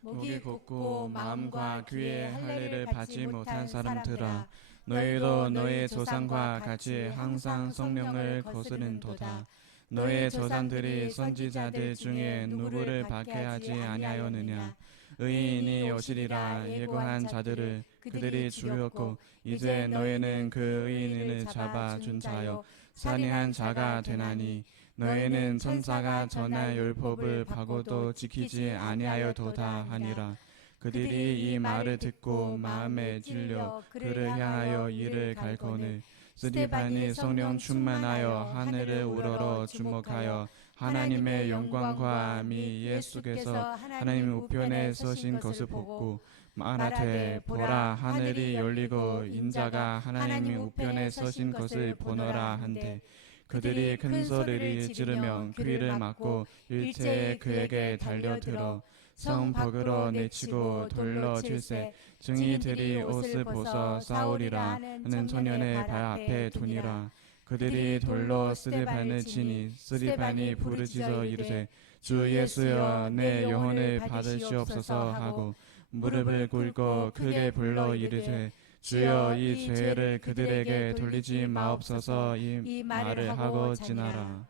목이 곧고 마음과 귀의 할례를 받지 못한 사람들아, 너희도 너희 조상과 같이 항상 성령을 거스른도다. 너희 조상들이 선지자들 중에 누구를 박해하지 아니하였느냐? 의인이 오시리라 예고한 자들을 그들이 죽였고, 이제 너희는 그 의인을 잡아 준자여 살인한 자가 되나니, 너희는 천사가 전할 율법을 바고도 지키지 아니하여도다 하니라. 그들이 이 말을 듣고 마음에 찔려 그를 향하여 이를 갈거늘, 스데반이 성령 충만하여 하늘을 우러러 주목하여 하나님의 영광과 미 예수께서 하나님 우편에 서신 것을 보고 말하되, 보라, 하늘이 열리고 인자가 하나님 우편에 서신 것을 보노라 한데, 그들이 큰 소리를 지르며 귀를 막고 일제에 그에게 달려들어 성 밖으로 내치고 돌로 칠세, 증인들이 옷을 벗어 싸우리라 하는 소년의 발 앞에 두니라. 그들이 돌로 스데반을 치니 스데반이 부르짖어 이르되, 주 예수여, 내 영혼을 받으시옵소서 하고 무릎을 꿇고 크게 불러 이르되, 주여, 이 죄를 그들에게 돌리지 마옵소서. 이 말을 하고 지나라.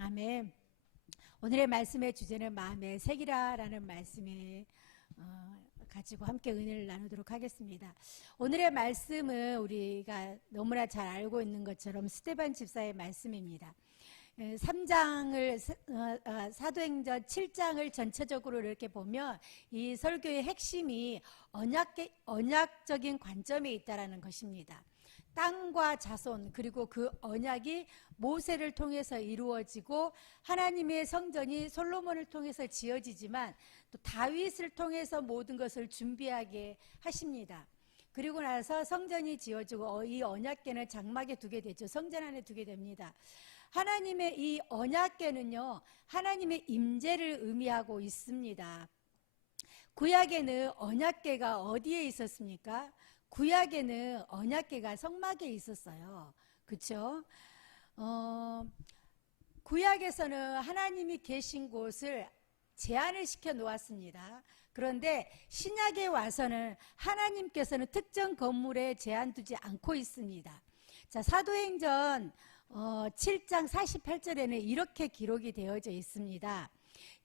아멘. 오늘의 말씀의 주제는 마음의 색이라라는 말씀을 가지고 함께 은혜를 나누도록 하겠습니다. 오늘의 말씀은 우리가 너무나 잘 알고 있는 것처럼 스데반 집사의 말씀입니다. 3장을 사도행전 7장을 전체적으로 이렇게 보면 이 설교의 핵심이 언약적인 관점에 있다라는 것입니다. 땅과 자손, 그리고 그 언약이 모세를 통해서 이루어지고 하나님의 성전이 솔로몬을 통해서 지어지지만 또 다윗을 통해서 모든 것을 준비하게 하십니다. 그리고 나서 성전이 지어지고 이 언약궤는 장막에 두게 되죠. 성전 안에 두게 됩니다. 하나님의 이 언약궤는요, 하나님의 임재를 의미하고 있습니다. 구약에는 언약궤가 어디에 있었습니까? 구약에는 언약궤가 성막에 있었어요. 그렇죠? 구약에서는 하나님이 계신 곳을 제한을 시켜 놓았습니다. 그런데 신약에 와서는 하나님께서는 특정 건물에 제한 두지 않고 있습니다. 자, 사도행전 7장 48절에는 이렇게 기록이 되어져 있습니다.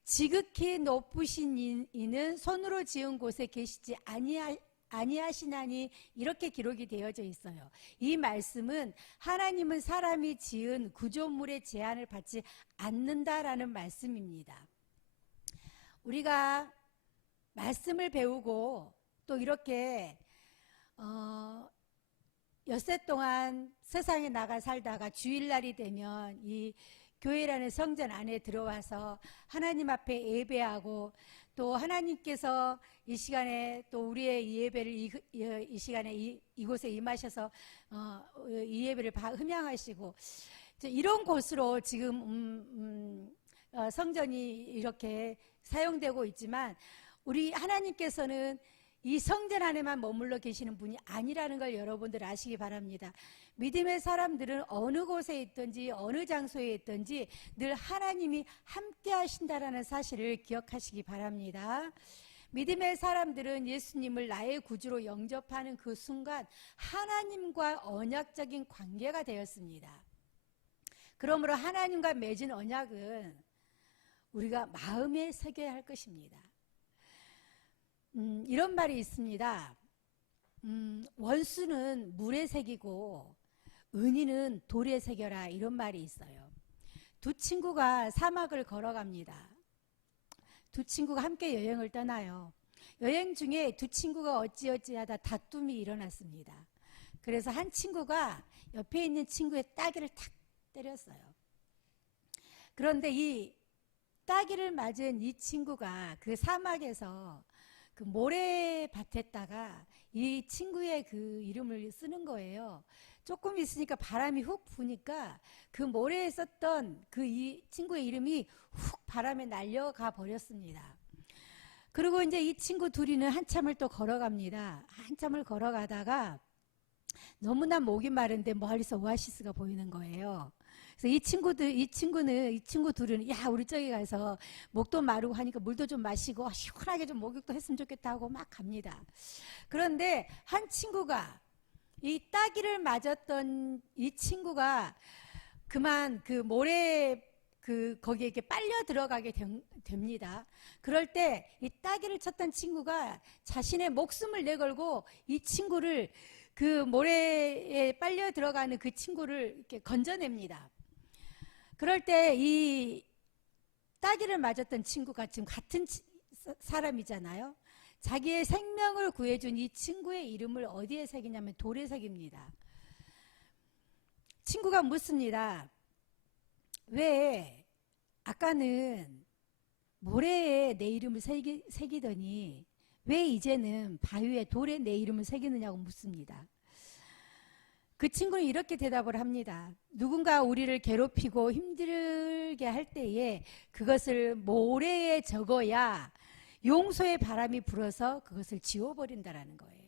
지극히 높으신 이는 손으로 지은 곳에 계시지 아니하시나니, 이렇게 기록이 되어져 있어요. 이 말씀은 하나님은 사람이 지은 구조물의 제한을 받지 않는다라는 말씀입니다. 우리가 말씀을 배우고 또 이렇게 엿새 동안 세상에 나가 살다가 주일날이 되면 이 교회라는 성전 안에 들어와서 하나님 앞에 예배하고, 또 하나님께서 이 시간에 또 우리의 이 예배를 이 시간에 이곳에 임하셔서 이 예배를 흠양하시고, 이런 곳으로 지금 성전이 이렇게 사용되고 있지만, 우리 하나님께서는 이 성전 안에만 머물러 계시는 분이 아니라는 걸 여러분들 아시기 바랍니다. 믿음의 사람들은 어느 곳에 있든지 어느 장소에 있든지 늘 하나님이 함께 하신다라는 사실을 기억하시기 바랍니다. 믿음의 사람들은 예수님을 나의 구주로 영접하는 그 순간 하나님과 언약적인 관계가 되었습니다. 그러므로 하나님과 맺은 언약은 우리가 마음에 새겨야 할 것입니다. 이런 말이 있습니다. 원수는 물에 새기고 은인은 돌에 새겨라, 이런 말이 있어요. 두 친구가 사막을 걸어갑니다. 두 친구가 함께 여행을 떠나요. 여행 중에 두 친구가 어찌어찌하다 다툼이 일어났습니다. 그래서 한 친구가 옆에 있는 친구의 따귀를 탁 때렸어요. 그런데 이 따귀를 맞은 이 친구가 그 사막에서 그 모래밭에다가 이 친구의 그 이름을 쓰는 거예요. 조금 있으니까 바람이 훅 부니까 그 모래에 썼던 그 이 친구의 이름이 훅 바람에 날려가 버렸습니다. 그리고 이제 이 친구 둘이는 한참을 또 걸어갑니다. 한참을 걸어가다가 너무나 목이 마른데 멀리서 오아시스가 보이는 거예요. 그래서 이 친구 둘은 야 우리 저기 가서 목도 마르고 하니까 물도 좀 마시고 시원하게 좀 목욕도 했으면 좋겠다 하고 막 갑니다. 그런데 한 친구가 이 따기를 맞았던 이 친구가 그만 그 모래 거기에 이렇게 빨려 들어가게 됩니다. 그럴 때 이 따기를 쳤던 친구가 자신의 목숨을 내걸고 이 친구를 그 모래에 빨려 들어가는 그 친구를 이렇게 건져냅니다. 그럴 때 이 따기를 맞았던 친구가 지금 같은 사람이잖아요. 자기의 생명을 구해준 이 친구의 이름을 어디에 새기냐면 돌에 새깁니다. 친구가 묻습니다. 왜 아까는 모래에 내 이름을 새기더니 왜 이제는 바위에 돌에 내 이름을 새기느냐고 묻습니다. 그 친구는 이렇게 대답을 합니다. 누군가 우리를 괴롭히고 힘들게 할 때에 그것을 모래에 적어야 용서의 바람이 불어서 그것을 지워버린다라는 거예요.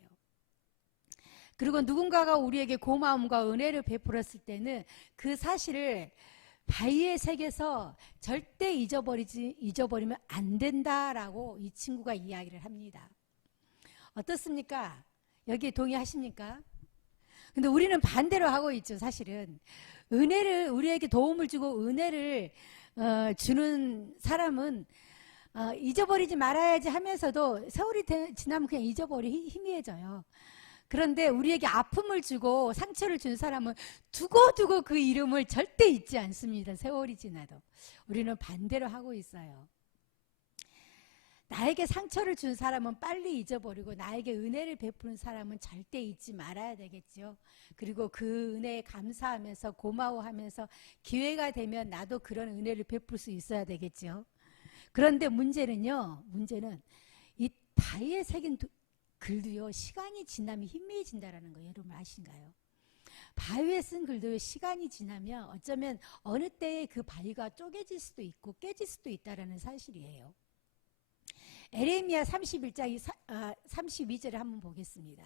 그리고 누군가가 우리에게 고마움과 은혜를 베풀었을 때는 그 사실을 바위에 새겨서 절대 잊어버리면 안 된다라고 이 친구가 이야기를 합니다. 어떻습니까? 여기에 동의하십니까? 근데 우리는 반대로 하고 있죠. 사실은 은혜를 우리에게 도움을 주고 은혜를 주는 사람은 잊어버리지 말아야지 하면서도 세월이 지나면 그냥 희미해져요. 그런데 우리에게 아픔을 주고 상처를 준 사람은 두고두고 그 이름을 절대 잊지 않습니다. 세월이 지나도. 우리는 반대로 하고 있어요. 나에게 상처를 준 사람은 빨리 잊어버리고 나에게 은혜를 베푸는 사람은 절대 잊지 말아야 되겠죠. 그리고 그 은혜에 감사하면서 고마워하면서 기회가 되면 나도 그런 은혜를 베풀 수 있어야 되겠죠. 그런데 문제는 이 바위에 새긴 글도요, 시간이 지나면 희미해진다라는 거 여러분 아신가요? 바위에 쓴 글도요, 시간이 지나면 어쩌면 어느 때에 그 바위가 쪼개질 수도 있고 깨질 수도 있다라는 사실이에요. 에레미야 31장 32절을 한번 보겠습니다.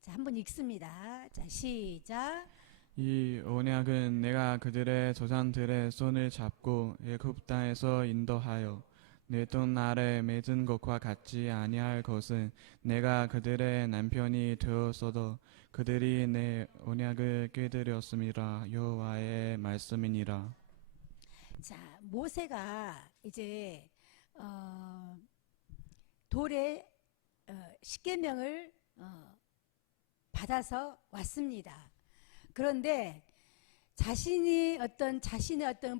자, 한번 읽습니다. 자, 시작. 이 언약은 내가 그들의 조상들의 손을 잡고 애굽 땅에서 인도하여 내 돈 아래 맺은 것과 같지 아니할 것은 내가 그들의 남편이 되었어도 그들이 내 언약을 깨뜨렸음이라. 여호와의 말씀이니라. 자, 모세가 이제 돌에 십계명을 받아서 왔습니다. 그런데 자신의 어떤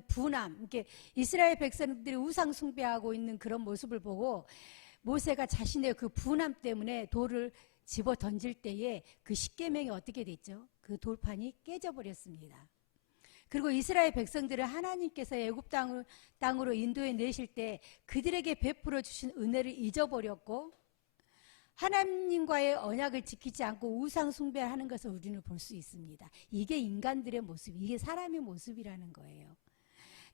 분함, 이렇게 이스라엘 백성들이 우상 숭배하고 있는 그런 모습을 보고 모세가 자신의 그 분함 때문에 돌을 집어 던질 때에 그 십계명이 어떻게 됐죠? 그 돌판이 깨져버렸습니다. 그리고 이스라엘 백성들을 하나님께서 애굽 땅으로 인도해 내실 때 그들에게 베풀어 주신 은혜를 잊어버렸고 하나님과의 언약을 지키지 않고 우상 숭배하는 것을 우리는 볼 수 있습니다. 이게 인간들의 모습, 이게 사람의 모습이라는 거예요.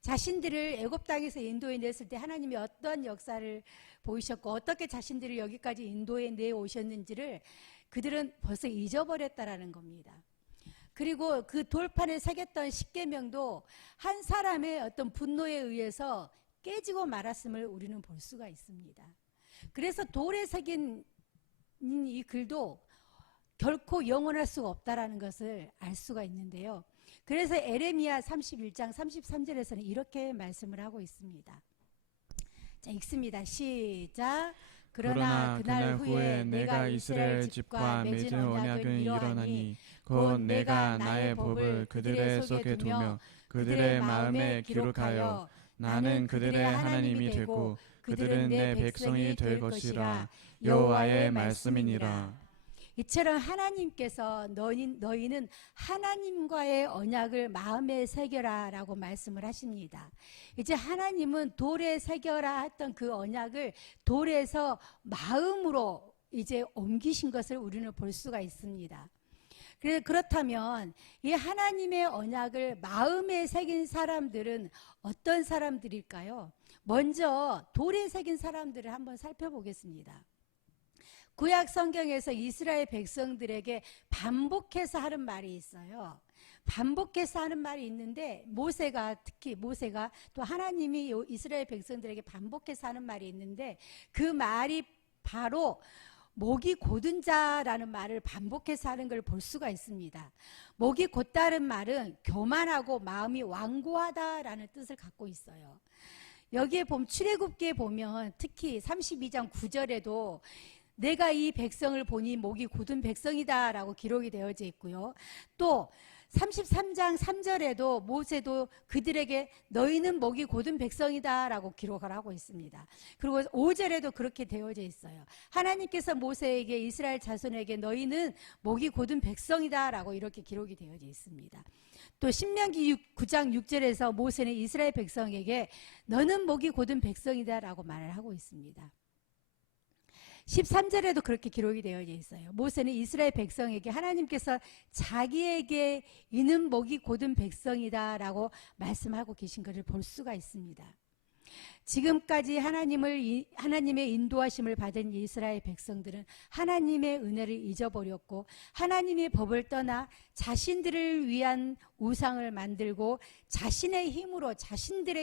자신들을 애굽 땅에서 인도해 냈을 때 하나님이 어떤 역사를 보이셨고 어떻게 자신들을 여기까지 인도해 내 오셨는지를 그들은 벌써 잊어버렸다라는 겁니다. 그리고 그 돌판에 새겼던 십계명도 한 사람의 어떤 분노에 의해서 깨지고 말았음을 우리는 볼 수가 있습니다. 그래서 돌에 새긴 이 글도 결코 영원할 수가 없다라는 것을 알 수가 있는데요. 그래서 에레미야 31장 33절에서는 이렇게 말씀을 하고 있습니다. 자, 읽습니다. 시작. 그러나 그날 후에 내가 이스라엘 집과 맺은 언약은 일어나니 곧 내가 나의 법을 그들의 속에 두며 그들의 마음에 기록하여 나는 그들의 하나님이 되고 그들은 내 백성이 될 것이라. 여호와의 말씀이니라. 이처럼 하나님께서 너희는 하나님과의 언약을 마음에 새겨라 라고 말씀을 하십니다. 이제 하나님은 돌에 새겨라 했던 그 언약을 돌에서 마음으로 이제 옮기신 것을 우리는 볼 수가 있습니다. 그렇다면 이 하나님의 언약을 마음에 새긴 사람들은 어떤 사람들일까요? 먼저 돌에 새긴 사람들을 한번 살펴보겠습니다. 구약 성경에서 이스라엘 백성들에게 반복해서 하는 말이 있어요. 반복해서 하는 말이 있는데 특히 모세가 또 하나님이 이스라엘 백성들에게 반복해서 하는 말이 있는데 그 말이 바로 목이 곧은 자라는 말을 반복해서 하는 걸 볼 수가 있습니다. 목이 곧다는 말은 교만하고 마음이 완고하다라는 뜻을 갖고 있어요. 여기에 보면 출애굽기에 보면 특히 32장 9절에도 내가 이 백성을 보니 목이 곧은 백성이다라고 기록이 되어져 있고요. 또 33장 3절에도 모세도 그들에게 너희는 목이 곧은 백성이다라고 기록을 하고 있습니다. 그리고 5절에도 그렇게 되어져 있어요. 하나님께서 모세에게 이스라엘 자손에게 너희는 목이 곧은 백성이다라고 이렇게 기록이 되어져 있습니다. 또 신명기 9장 6절에서 모세는 이스라엘 백성에게 너는 목이 곧은 백성이다라고 말을 하고 있습니다. 13절에도 그렇게 기록이 되어져 있어요. 모세는 이스라엘 백성에게 하나님께서 자기에게 이는 목이 곧은 백성이다라고 말씀하고 계신 것을 볼 수가 있습니다. 지금까지 하나님의 인도하심을 받은 이스라엘 백성들은 하나님의 은혜를 잊어버렸고 하나님의 법을 떠나 자신들을 위한 우상을 만들고 자신들의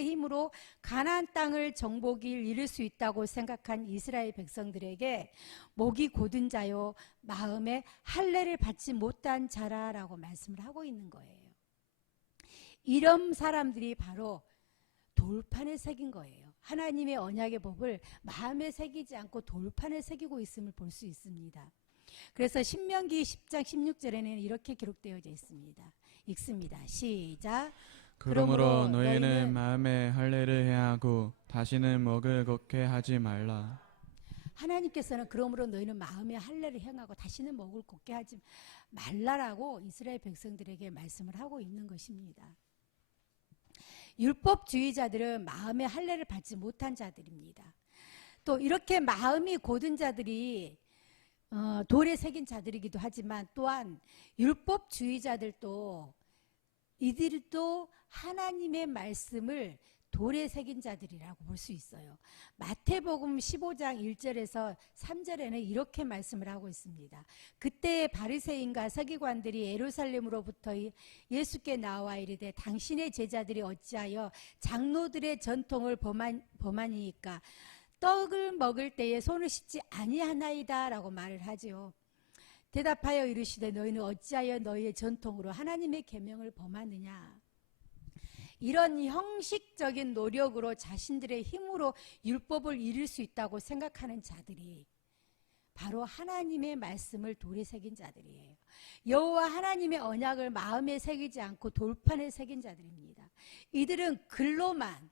힘으로 가나안 땅을 정복을 이룰 수 있다고 생각한 이스라엘 백성들에게 목이 곧은 자요 마음에 할례를 받지 못한 자라라고 말씀을 하고 있는 거예요. 이런 사람들이 바로 돌판에 새긴 거예요. 하나님의 언약의 법을 마음에 새기지 않고 돌판에 새기고 있음을 볼 수 있습니다. 그래서 신명기 10장 16절에는 이렇게 기록되어져 있습니다. 읽습니다. 시작. 그러므로 너희는 마음에 할례를 해야 하고 다시는 목을 곧게 하지 말라. 하나님께서는 그러므로 너희는 마음에 할례를 행하고 다시는 목을 곧게 하지 말라라고 이스라엘 백성들에게 말씀을 하고 있는 것입니다. 율법주의자들은 마음에 할례를 받지 못한 자들입니다. 또 이렇게 마음이 곧은 자들이 돌에 새긴 자들이기도 하지만 또한 율법주의자들도 이들도 하나님의 말씀을 돌에 새긴 자들이라고 볼 수 있어요. 마태복음 15장 1절에서 3절에는 이렇게 말씀을 하고 있습니다. 그때의 바리새인과 서기관들이 예루살렘으로부터 예수께 나와 이르되 당신의 제자들이 어찌하여 장로들의 전통을 범하니까 떡을 먹을 때에 손을 씻지 아니하나이다 라고 말을 하죠. 대답하여 이르시되 너희는 어찌하여 너희의 전통으로 하나님의 계명을 범하느냐. 이런 형식적인 노력으로 자신들의 힘으로 율법을 이룰 수 있다고 생각하는 자들이 바로 하나님의 말씀을 돌에 새긴 자들이에요. 여호와 하나님의 언약을 마음에 새기지 않고 돌판에 새긴 자들입니다. 이들은 글로만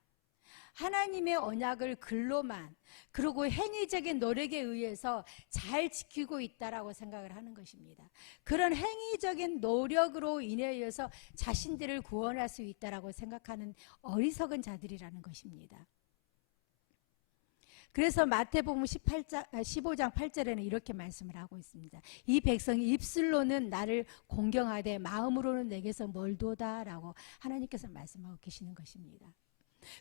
하나님의 언약을 글로만 그리고 행위적인 노력에 의해서 잘 지키고 있다라고 생각을 하는 것입니다. 그런 행위적인 노력으로 인하여서 자신들을 구원할 수 있다라고 생각하는 어리석은 자들이라는 것입니다. 그래서 마태복음 15장 8절에는 이렇게 말씀을 하고 있습니다. 이 백성이 입술로는 나를 공경하되 마음으로는 내게서 멀도다라고 하나님께서 말씀하고 계시는 것입니다.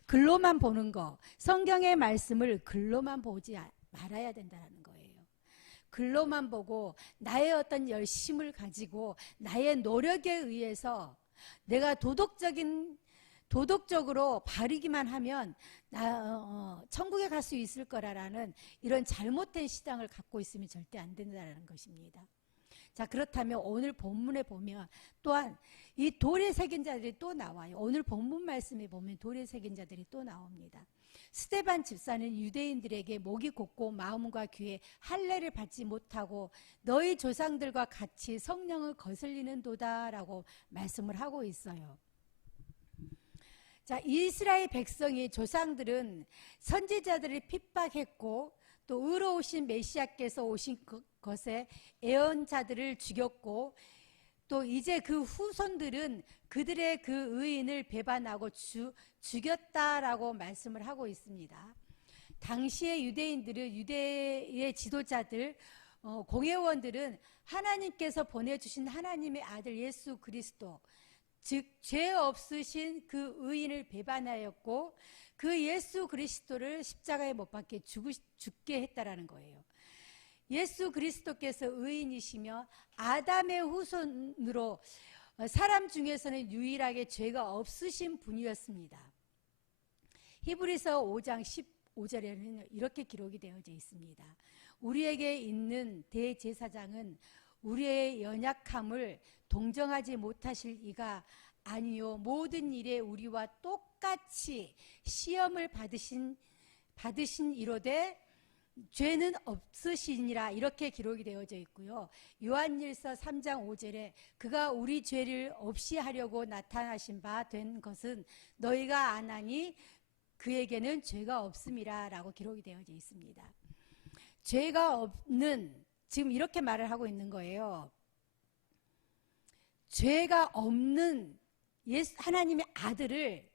글로만 보는 거, 성경의 말씀을 글로만 보지 말아야 된다는 거예요. 글로만 보고 나의 어떤 열심을 가지고 나의 노력에 의해서 내가 도덕적으로 바르기만 하면 천국에 갈 수 있을 거라는 이런 잘못된 시장을 갖고 있으면 절대 안 된다는 것입니다. 자, 그렇다면 오늘 본문에 보면 또한 이 돌에 새긴 자들이 또 나와요. 오늘 본문 말씀에 보면 돌에 새긴 자들이 또 나옵니다. 스데반 집사는 유대인들에게 목이 곧고 마음과 귀에 할례를 받지 못하고 너희 조상들과 같이 성령을 거슬리는 도다라고 말씀을 하고 있어요. 자, 이스라엘 백성의 조상들은 선지자들을 핍박했고 또 의로우신 메시아께서 오신 것에 애언자들을 죽였고 또 이제 그 후손들은 그들의 그 의인을 배반하고 죽였다라고 말씀을 하고 있습니다. 당시의 유대인들은 유대의 지도자들 공회원들은 하나님께서 보내주신 하나님의 아들 예수 그리스도 즉 죄 없으신 그 의인을 배반하였고 그 예수 그리스도를 십자가에 못 박게 죽게 했다라는 거예요. 예수 그리스도께서 의인이시며 아담의 후손으로 사람 중에서는 유일하게 죄가 없으신 분이었습니다. 히브리서 5장 15절에는 이렇게 기록이 되어져 있습니다. 우리에게 있는 대제사장은 우리의 연약함을 동정하지 못하실 이가 아니요 모든 일에 우리와 똑같이 시험을 받으신 이로되 죄는 없으시니라 이렇게 기록이 되어져 있고요. 요한일서 3장 5절에 그가 우리 죄를 없이 하려고 나타나신 바 된 것은 너희가 아나니 그에게는 죄가 없음이라 라고 기록이 되어져 있습니다. 죄가 없는, 지금 이렇게 말을 하고 있는 거예요. 죄가 없는 하나님의 아들을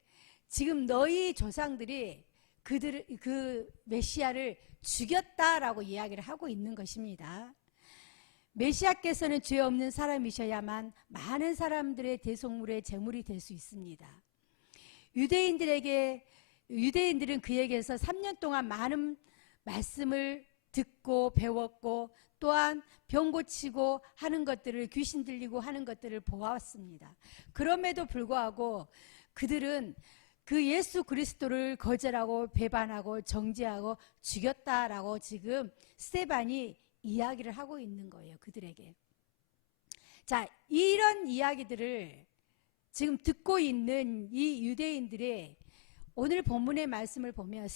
지금 너희 조상들이 그 메시아를 죽였다라고 이야기를 하고 있는 것입니다. 메시아께서는 죄 없는 사람이셔야만 많은 사람들의 대속물의 제물이 될 수 있습니다. 유대인들은 그에게서 3년 동안 많은 말씀을 듣고 배웠고 또한 병 고치고 하는 것들을, 귀신 들리고 하는 것들을 보았습니다. 그럼에도 불구하고 그들은 그 예수 그리스도를 거절하고 배반하고 정죄하고 죽였다라고 지금 스데반이 이야기를 하고 있는 거예요. 그들에게. 자, 이런 이야기들을 지금 듣고 있는 이 유대인들의 오늘 본문의 말씀을 보면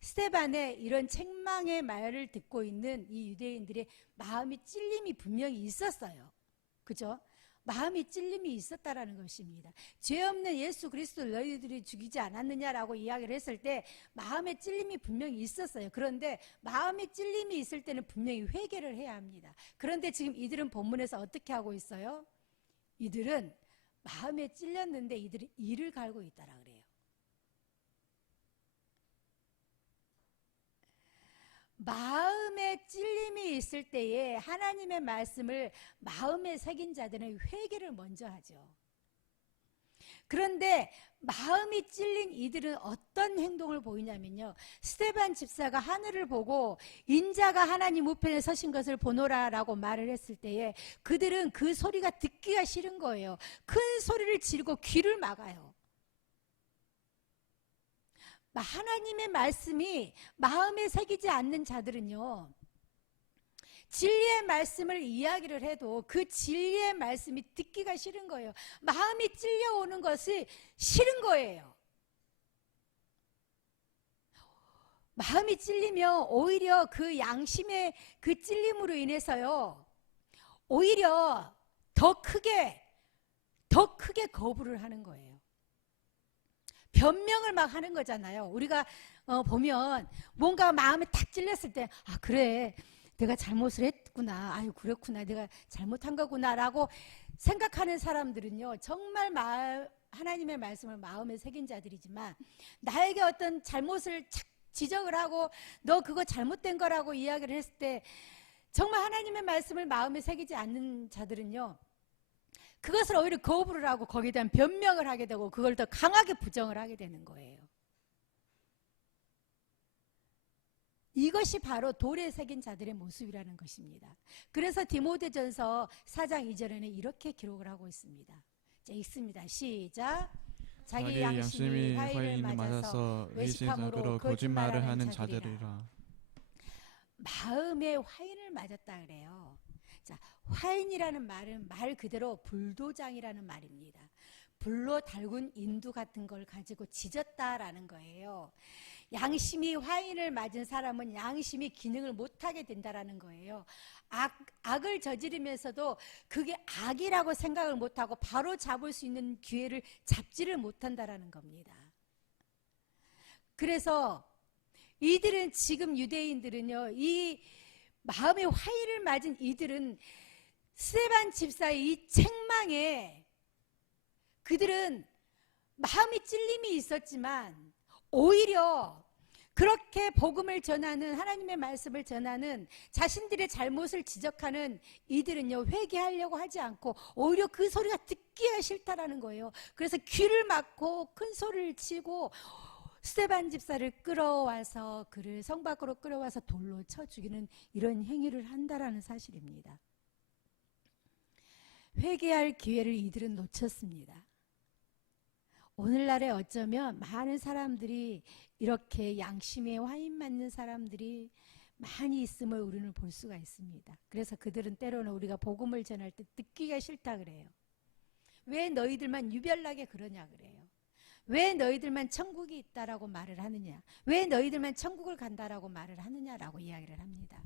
스데반의 이런 책망의 말을 듣고 있는 이 유대인들의 마음이 찔림이 분명히 있었어요. 그죠? 마음이 찔림이 있었다라는 것입니다. 죄 없는 예수 그리스도를 너희들이 죽이지 않았느냐라고 이야기를 했을 때 마음의 찔림이 분명히 있었어요. 그런데 마음의 찔림이 있을 때는 분명히 회개를 해야 합니다. 그런데 지금 이들은 본문에서 어떻게 하고 있어요? 이들은 마음에 찔렸는데 이들이 이를 갈고 있다라 그래요. 마음에 찔림이 있을 때에 하나님의 말씀을 마음에 새긴 자들은 회개를 먼저 하죠. 그런데 마음이 찔린 이들은 어떤 행동을 보이냐면요, 스데반 집사가 하늘을 보고 인자가 하나님 우편에 서신 것을 보노라라고 말을 했을 때에 그들은 그 소리가 듣기가 싫은 거예요. 큰 소리를 지르고 귀를 막아요. 하나님의 말씀이 마음에 새기지 않는 자들은요, 진리의 말씀을 이야기를 해도 그 진리의 말씀이 듣기가 싫은 거예요. 마음이 찔려오는 것이 싫은 거예요. 마음이 찔리면 오히려 그 양심의 그 찔림으로 인해서요, 오히려 더 크게 거부를 하는 거예요. 변명을 막 하는 거잖아요. 우리가 보면 뭔가 마음에 탁 찔렸을 때, 아 그래 내가 잘못을 했구나, 아유 그렇구나, 내가 잘못한 거구나 라고 생각하는 사람들은요, 정말 하나님의 말씀을 마음에 새긴 자들이지만 나에게 어떤 잘못을 지적을 하고 너 그거 잘못된 거라고 이야기를 했을 때 정말 하나님의 말씀을 마음에 새기지 않는 자들은요, 그것을 오히려 거부를 하고 거기에 대한 변명을 하게 되고 그걸 더 강하게 부정을 하게 되는 거예요. 이것이 바로 돌에 새긴 자들의 모습이라는 것입니다. 그래서 디모데전서 4장 2절에는 이렇게 기록을 하고 있습니다. 자, 읽습니다. 시작. 자기 양심이 화인을 맞아서 외식함으로 거짓말을 하는 자들이라. 마음에 화인을 맞았다 그래요. 자, 화인이라는 말은 말 그대로 불도장이라는 말입니다. 불로 달군 인두 같은 걸 가지고 지졌다라는 거예요. 양심이 화인을 맞은 사람은 양심이 기능을 못하게 된다라는 거예요. 악을 저지르면서도 그게 악이라고 생각을 못하고 바로 잡을 수 있는 기회를 잡지를 못한다라는 겁니다. 그래서 이들은 지금 유대인들은요, 이 마음의 화인을 맞은 이들은 스데반 집사의 이 책망에 그들은 마음이 찔림이 있었지만 오히려 그렇게 복음을 전하는, 하나님의 말씀을 전하는, 자신들의 잘못을 지적하는 이들은요, 회개하려고 하지 않고 오히려 그 소리가 듣기가 싫다라는 거예요. 그래서 귀를 막고 큰 소리를 치고 스데반 집사를 끌어와서 그를 성 밖으로 끌어와서 돌로 쳐 죽이는 이런 행위를 한다라는 사실입니다. 회개할 기회를 이들은 놓쳤습니다. 오늘날에 어쩌면 많은 사람들이 이렇게 양심에 와인 맞는 사람들이 많이 있음을 우리는 볼 수가 있습니다. 그래서 그들은 때로는 우리가 복음을 전할 때 듣기가 싫다 그래요. 왜 너희들만 유별나게 그러냐 그래요. 왜 너희들만 천국이 있다라고 말을 하느냐, 왜 너희들만 천국을 간다라고 말을 하느냐라고 이야기를 합니다.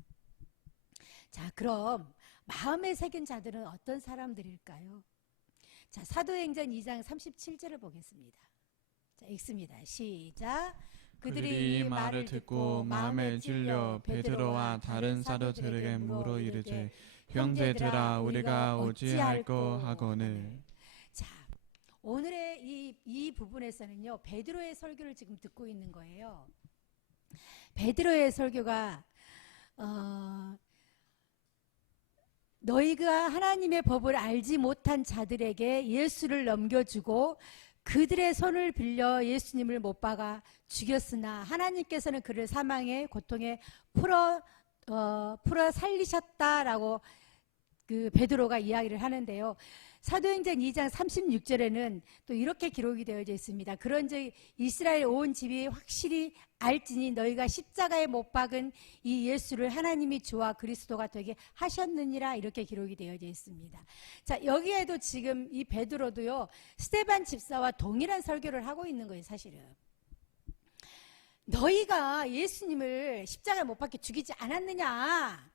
자, 그럼 마음에 새긴 자들은 어떤 사람들일까요? 자, 사도행전 2장 37절을 보겠습니다. 자, 읽습니다. 시작. 그들이 이 말을 듣고 마음에 찔려 베드로와 다른 사도들에게 물어 이르되 형제들아 우리가 어찌할꼬 하거늘. 자, 오늘의 이 부분에서는요, 베드로의 설교를 지금 듣고 있는 거예요. 베드로의 설교가 너희가 하나님의 법을 알지 못한 자들에게 예수를 넘겨주고 그들의 손을 빌려 예수님을 못 박아 죽였으나 하나님께서는 그를 사망의 고통에 풀어 살리셨다라고 그 베드로가 이야기를 하는데요. 사도행전 2장 36절에는 또 이렇게 기록이 되어져 있습니다. 그런즉 이스라엘 온 집이 확실히 알지니 너희가 십자가에 못 박은 이 예수를 하나님이 주와 그리스도가 되게 하셨느니라, 이렇게 기록이 되어져 있습니다. 자, 여기에도 지금 이 베드로도요, 스데반 집사와 동일한 설교를 하고 있는 거예요. 사실은 너희가 예수님을 십자가에 못 박게 죽이지 않았느냐,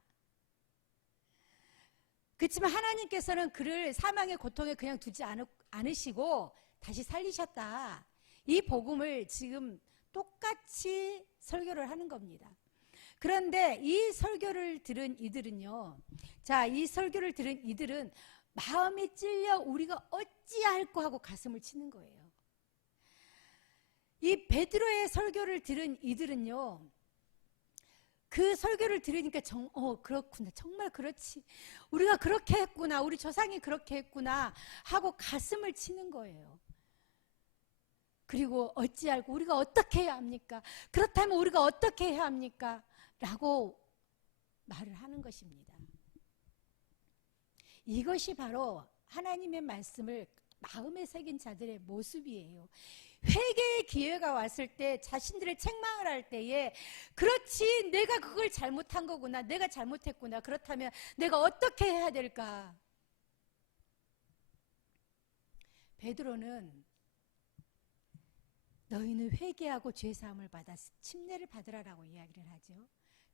그렇지만 하나님께서는 그를 사망의 고통에 그냥 두지 않으시고 다시 살리셨다. 이 복음을 지금 똑같이 설교를 하는 겁니다. 그런데 이 설교를 들은 이들은요, 자, 이 설교를 들은 이들은 마음에 찔려 우리가 어찌할꼬 하고 가슴을 치는 거예요. 이 베드로의 설교를 들은 이들은요, 그 설교를 들으니까 그렇구나, 정말 그렇지, 우리가 그렇게 했구나, 우리 조상이 그렇게 했구나 하고 가슴을 치는 거예요. 그리고 어찌할꼬, 우리가 어떻게 해야 합니까? 그렇다면 우리가 어떻게 해야 합니까? 라고 말을 하는 것입니다. 이것이 바로 하나님의 말씀을 마음에 새긴 자들의 모습이에요. 회개의 기회가 왔을 때 자신들의 책망을 할 때에 그렇지, 내가 그걸 잘못한 거구나, 내가 잘못했구나, 그렇다면 내가 어떻게 해야 될까? 베드로는 너희는 회개하고 죄사함을 받아 침례를 받으라라고 이야기를 하죠.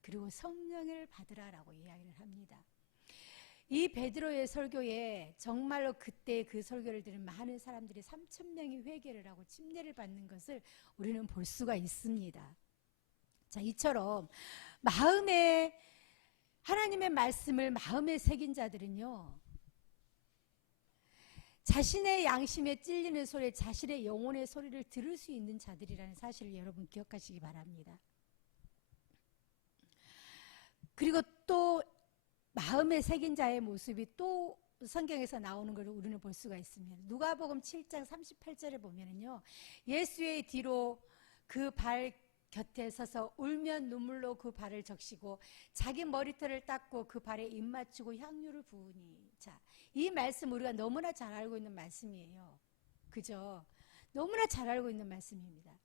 그리고 성령을 받으라라고 이야기를 합니다. 이 베드로의 설교에 정말로 그때 그 설교를 들은 많은 사람들이 3,000명이 회개를 하고 침례를 받는 것을 우리는 볼 수가 있습니다. 자, 이처럼 마음에 하나님의 말씀을 마음에 새긴 자들은요, 자신의 양심에 찔리는 소리, 자신의 영혼의 소리를 들을 수 있는 자들이라는 사실을 여러분 기억하시기 바랍니다. 그리고 또 마음에 새긴 자의 모습이 또 성경에서 나오는 걸 우리는 볼 수가 있습니다. 누가복음 7장 38절에 보면은요, 예수의 뒤로 그 발 곁에 서서 울며 눈물로 그 발을 적시고 자기 머리털을 닦고 그 발에 입 맞추고 향유를 부으니. 자, 이 말씀 우리가 너무나 잘 알고 있는 말씀이에요. 그죠? 너무나 잘 알고 있는 말씀입니다.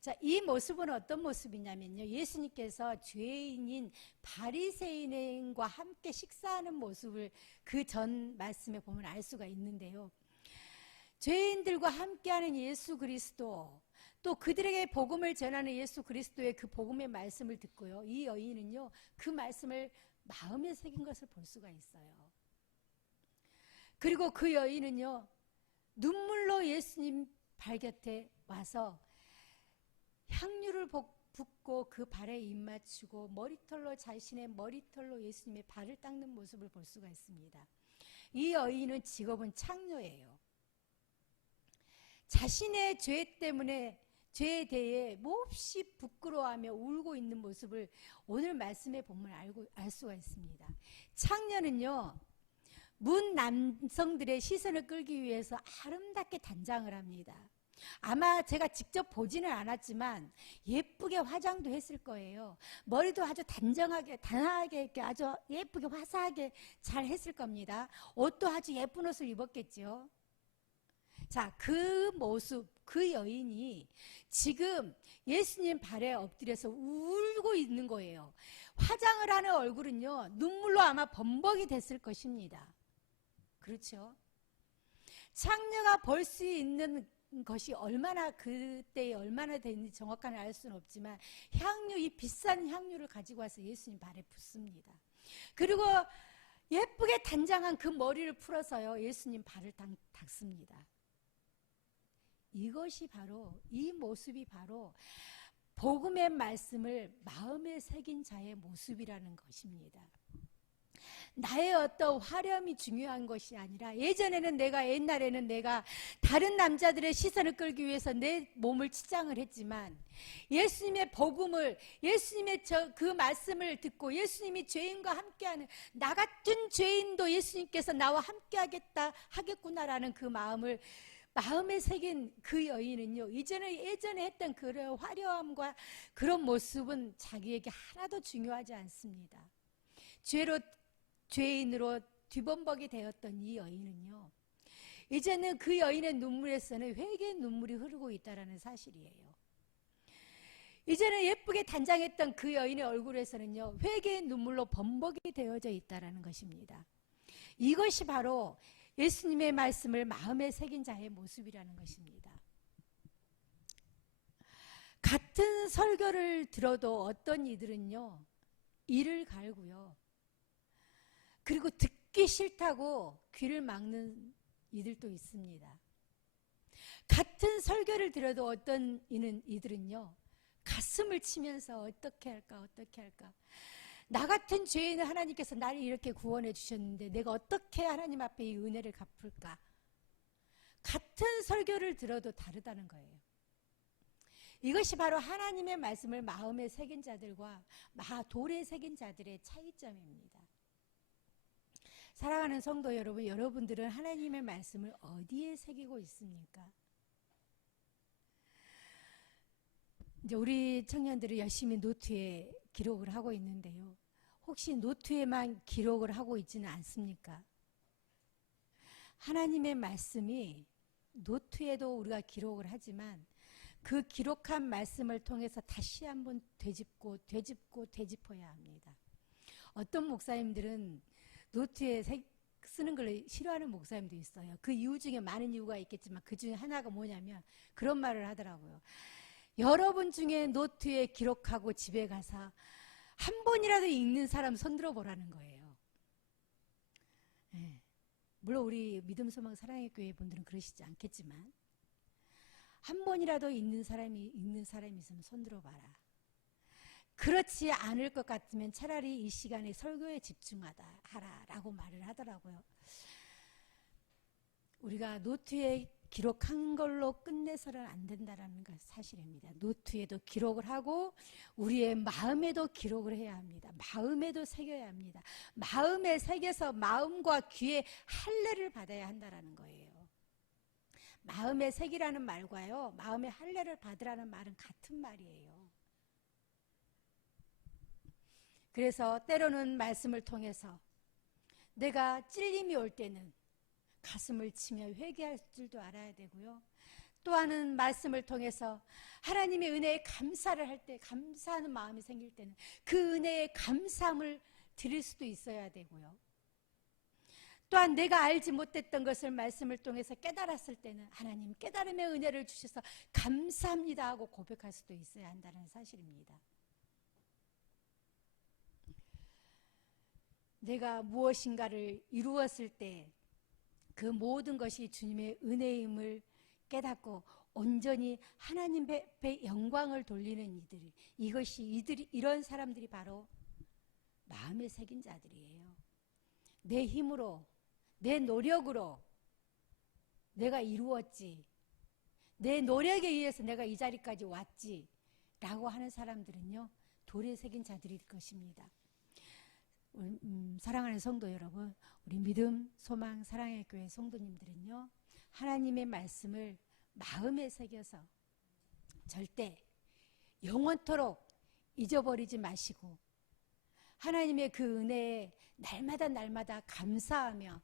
자, 이 모습은 어떤 모습이냐면요, 예수님께서 죄인인 바리새인과 함께 식사하는 모습을 그 전 말씀에 보면 알 수가 있는데요, 죄인들과 함께하는 예수 그리스도, 또 그들에게 복음을 전하는 예수 그리스도의 그 복음의 말씀을 듣고요, 이 여인은요 그 말씀을 마음에 새긴 것을 볼 수가 있어요. 그리고 그 여인은요 눈물로 예수님 발 곁에 와서 향유를 붓고 그 발에 입 맞추고 머리털로, 자신의 머리털로 예수님의 발을 닦는 모습을 볼 수가 있습니다. 이 여인은 직업은 창녀예요. 자신의 죄 때문에, 죄에 대해 몹시 부끄러워하며 울고 있는 모습을 오늘 말씀에 보면 알 수가 있습니다. 창녀는요 문 남성들의 시선을 끌기 위해서 아름답게 단장을 합니다. 아마 제가 직접 보지는 않았지만 예쁘게 화장도 했을 거예요. 머리도 아주 단아하게 이렇게 아주 예쁘게 화사하게 잘 했을 겁니다. 옷도 아주 예쁜 옷을 입었겠죠. 자, 그 모습, 그 여인이 지금 예수님 발에 엎드려서 울고 있는 거예요. 화장을 하는 얼굴은요, 눈물로 아마 범벅이 됐을 것입니다. 그렇죠? 창녀가 볼 수 있는 것이 얼마나 그때에 얼마나 됐는지 정확하게 알 수는 없지만 향유, 이 비싼 향유를 가지고 와서 예수님 발에 붓습니다. 그리고 예쁘게 단장한 그 머리를 풀어서요, 예수님 발을 닦습니다. 이것이 바로, 이 모습이 바로 복음의 말씀을 마음에 새긴 자의 모습이라는 것입니다. 나의 어떤 화려함이 중요한 것이 아니라, 옛날에는 내가 다른 남자들의 시선을 끌기 위해서 내 몸을 치장을 했지만, 예수님의 복음을, 예수님의 그 말씀을 듣고 예수님이 죄인과 함께하는, 나 같은 죄인도 예수님께서 나와 함께하겠구나라는 그 마음에 새긴 그 여인은요, 예전에 했던 그런 화려함과 그런 모습은 자기에게 하나도 중요하지 않습니다. 죄인으로 뒤범벅이 되었던 이 여인은요, 이제는 그 여인의 눈물에서는 회개의 눈물이 흐르고 있다는 사실이에요. 이제는 예쁘게 단장했던 그 여인의 얼굴에서는요, 회개의 눈물로 범벅이 되어져 있다는 것입니다. 이것이 바로 예수님의 말씀을 마음에 새긴 자의 모습이라는 것입니다. 같은 설교를 들어도 어떤 이들은요, 이를 갈고요, 그리고 듣기 싫다고 귀를 막는 이들도 있습니다. 같은 설교를 들어도 어떤 이들은요, 가슴을 치면서 어떻게 할까. 나 같은 죄인은 하나님께서 나를 이렇게 구원해 주셨는데 내가 어떻게 하나님 앞에 이 은혜를 갚을까. 같은 설교를 들어도 다르다는 거예요. 이것이 바로 하나님의 말씀을 마음에 새긴 자들과 돌에 새긴 자들의 차이점입니다. 사랑하는 성도 여러분, 여러분들은 하나님의 말씀을 어디에 새기고 있습니까? 이제 우리 청년들이 열심히 노트에 기록을 하고 있는데요. 혹시 노트에만 기록을 하고 있지는 않습니까? 하나님의 말씀이 노트에도 우리가 기록을 하지만 그 기록한 말씀을 통해서 다시 한번 되짚어야 합니다. 어떤 목사님들은 노트에 쓰는 걸 싫어하는 목사님도 있어요. 그 이유 중에 많은 이유가 있겠지만 그 중에 하나가 뭐냐면 그런 말을 하더라고요. 여러분 중에 노트에 기록하고 집에 가서 한 번이라도 읽는 사람 손들어 보라는 거예요. 네. 물론 우리 믿음 소망 사랑의 교회 분들은 그러시지 않겠지만 한 번이라도 읽는 사람이 있으면 손들어 봐라. 그렇지 않을 것 같으면 차라리 이 시간에 설교에 집중하라라고 말을 하더라고요. 우리가 노트에 기록한 걸로 끝내서는 안 된다는 것 사실입니다. 노트에도 기록을 하고 우리의 마음에도 기록을 해야 합니다. 마음에도 새겨야 합니다. 마음에 새겨서 마음과 귀에 할례를 받아야 한다는 거예요. 마음에 새기라는 말과요, 마음에 할례를 받으라는 말은 같은 말이에요. 그래서 때로는 말씀을 통해서 내가 찔림이 올 때는 가슴을 치며 회개할 줄도 알아야 되고요. 또한은 말씀을 통해서 하나님의 은혜에 감사를 할 때, 감사하는 마음이 생길 때는 그 은혜에 감사함을 드릴 수도 있어야 되고요. 또한 내가 알지 못했던 것을 말씀을 통해서 깨달았을 때는 하나님 깨달음의 은혜를 주셔서 감사합니다 하고 고백할 수도 있어야 한다는 사실입니다. 내가 무엇인가를 이루었을 때 그 모든 것이 주님의 은혜임을 깨닫고 온전히 하나님 앞에 영광을 돌리는 이런 사람들이 바로 마음에 새긴 자들이에요. 내 힘으로, 내 노력으로 내가 이루었지, 내 노력에 의해서 내가 이 자리까지 왔지 라고 하는 사람들은요, 돌에 새긴 자들일 것입니다. 사랑하는 성도 여러분, 우리 믿음, 소망, 사랑의 교회 성도님들은요, 하나님의 말씀을 마음에 새겨서 절대 영원토록 잊어버리지 마시고 하나님의 그 은혜에 날마다 날마다 감사하며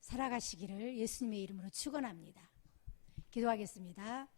살아가시기를 예수님의 이름으로 축원합니다. 기도하겠습니다.